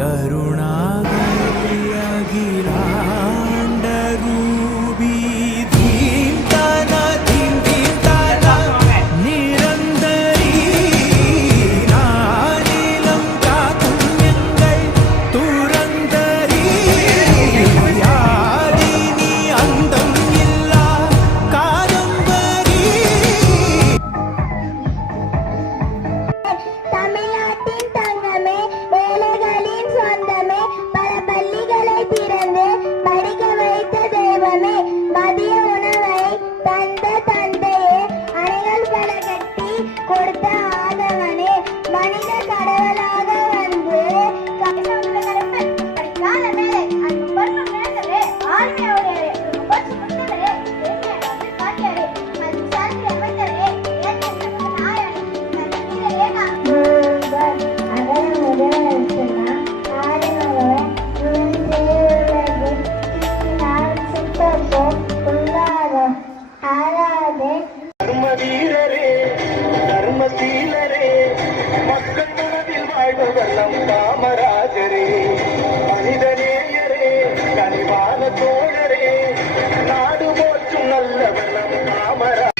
करुणागरी अखिलांड रूपी धीमताना धीमताना निरंतरी नानिलं काकुण्यंगल तुरंतरी यादिनी अंदम इल्ला कादंबरी தமிழ்நாட்டின் தங்கமே, ஏழைகளின் சொந்தமே, பல பள்ளிகளை திறந்து படிக்க வைத்த தெய்வமே, மதிய உணவை தந்த தந்தையே, அணைகள் பல கட்டி கொடுத்த ஆதவனே, மனித கடவுளாக வந்து படிக்காத மேலே அன்பு பொறுப்பு மேலே ஆண்மையோடையரே போச்சு முத்தவரே என்னை வந்து காட்டியாரே அது சார்ந்து அமைந்தரே என்னை நாயனே நன்றியே நான் தர்மவீரரே தர்மசீலரே மக்கள் மனதில் வாழ்வதெல்லாம் காமராஜரே மனிதநேயரே கனிவான தோழரே நாடு போற்றும் நல்லவெல்லாம் காமராஜர்